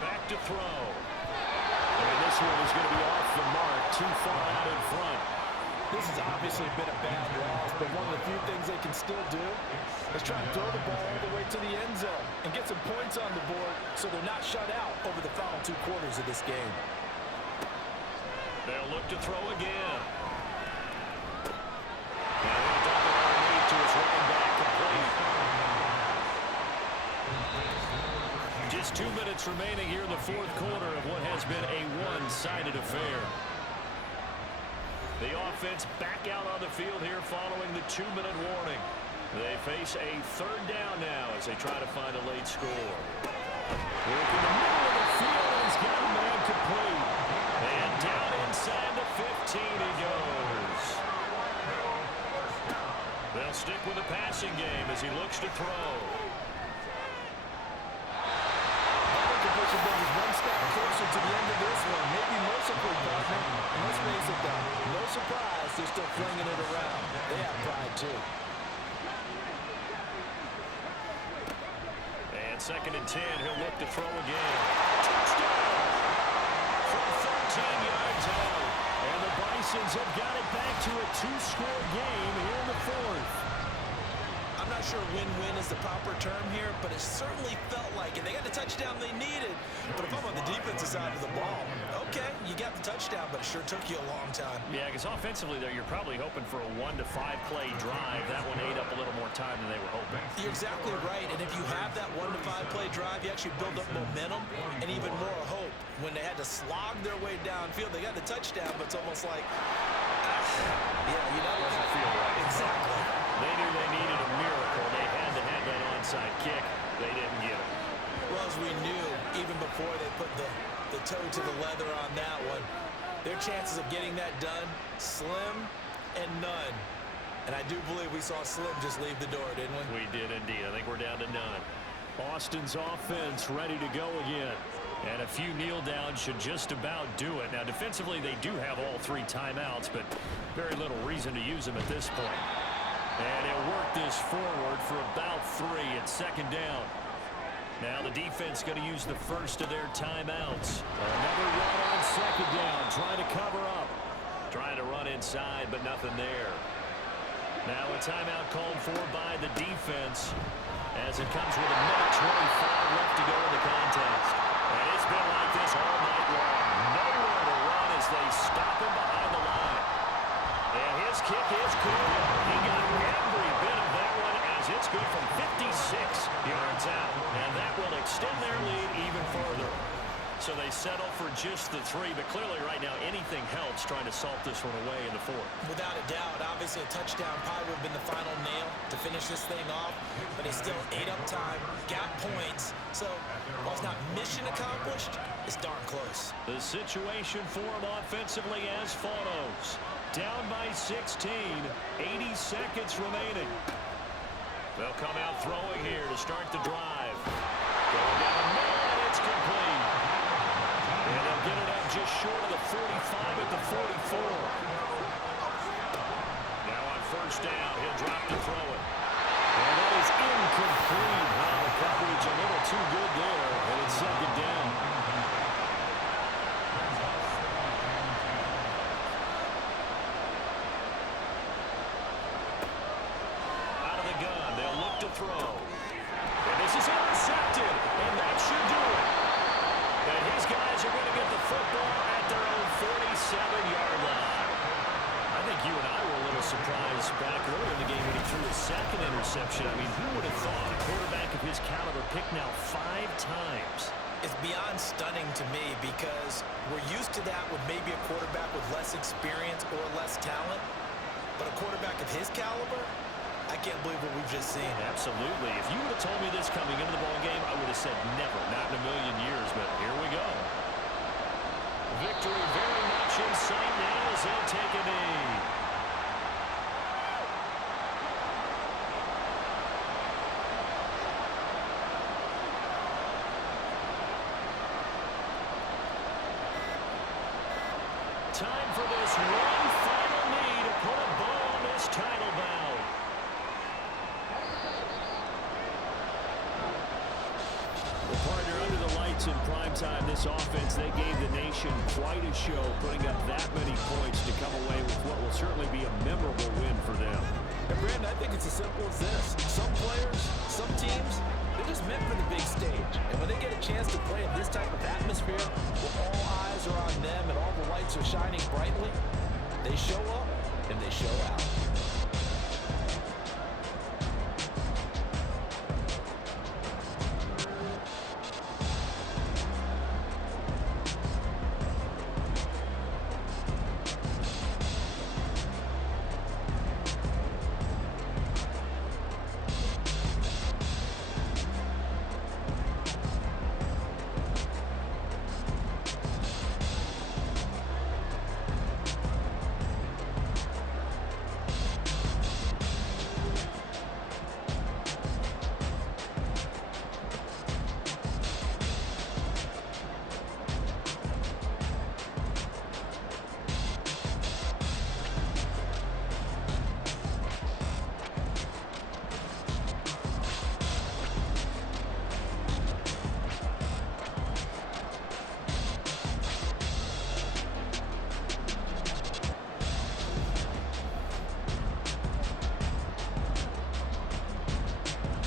Back to throw. And this one is going to be off the mark, too far out in front. This has obviously been a bad loss, but one of the few things they can still do is try and throw the ball all the way to the end zone and get some points on the board so they're not shut out over the final 2 quarters of this game. They'll look to throw again. And he'll dump it underneath to his running back, complete. Just 2 minutes remaining here in the 4th quarter of what has been a one-sided affair. The offense back out on the field here following the 2-minute warning. They face a 3rd down now as they try to find a late score. Work in the middle of the field, and he's got a man complete. And down inside the 15 he goes. They'll stick with the passing game as he looks to throw. Completion brings 1 step closer to the end of this one. Maybe mercifully, partner. And let's face it, though, no surprise they're still flinging it around. They have pride, too. And 2nd and 10, he'll look to throw again. Touchdown! From 13 yards out. And the Bisons have got it back to a 2-score game here in the 4th. I'm not sure win-win is the proper term here, but it certainly felt like it. They got the touchdown they needed. But if I'm on the defensive side of the ball, okay, you got the touchdown, but it sure took you a long time. Yeah, because offensively there, you're probably hoping for a 1 to 5 play drive. That one ate up a little more time than they were hoping. You're exactly right, and if you have that 1 to 5 play drive, you actually build up momentum and even more hope. When they had to slog their way downfield, they got the touchdown, but it's almost like, yeah, you know, it doesn't feel right. Exactly. They knew they needed a miracle. They had to have that onside kick. They didn't get it. Well, as we knew, even before they put the toe to the leather on that one, their chances of getting that done, slim and none. And I do believe we saw Slim just leave the door, didn't we? We did indeed. I think we're down to none. Austin's offense ready to go again. And a few kneel downs should just about do it. Now, defensively, they do have all 3 timeouts, but very little reason to use them at this point. And he'll work this forward for about 3 at 2nd down. Now the defense going to use the first of their timeouts. Another run on 2nd down, trying to cover up. Trying to run inside, but nothing there. Now a timeout called for by the defense as it comes with a minute 25 left to go in the contest. And it's been like this all night long. Nowhere to run as they stop him behind the line. And his kick is good. He got every bit of that one as it's good from 56 yards out. And that will extend their lead even further. So they settle for just the 3, but clearly right now anything helps trying to salt this one away in the 4th. Without a doubt, obviously a touchdown probably would have been the final nail to finish this thing off, but he still ate up time, got points, so while it's not mission accomplished, it's darn close. The situation for him offensively as follows. Down by 16, 80 seconds remaining. They'll come out throwing here to start the drive. Going down the middle, and it's complete. And they'll get it up just short of the 45 at the 44. Now on 1st down, he'll drop to throw it. And that is incomplete. Wow, the coverage a little too good there. And it's 2nd down. Out of the gun, they'll look to throw. And this is intercepted. And that should do it. And his guys are going to get the football at their own 47-yard line. I think you and I were a little surprised back earlier in the game when he threw his 2nd interception. I mean, who would have thought a quarterback of his caliber picked now 5 times? It's beyond stunning to me because we're used to that with maybe a quarterback with less experience or less talent. But a quarterback of his caliber, I can't believe what we've just seen. Absolutely. If you would have told me this coming into the ballgame, I would have said never, not in a million years, but here we go. Victory very much in sight now as they'll take a knee. Time for this one final knee to put a bow on this title bout. The partner under the lights in primetime, this offense, they gave the nation quite a show, putting up that many points to come away with what will certainly be a memorable win for them. And Brandon, I think it's as simple as this. Some players, some teams, they're just meant for the big stage. And when they get a chance to play in this type of atmosphere, where all eyes are on them and all the lights are shining brightly, they show up and they show out.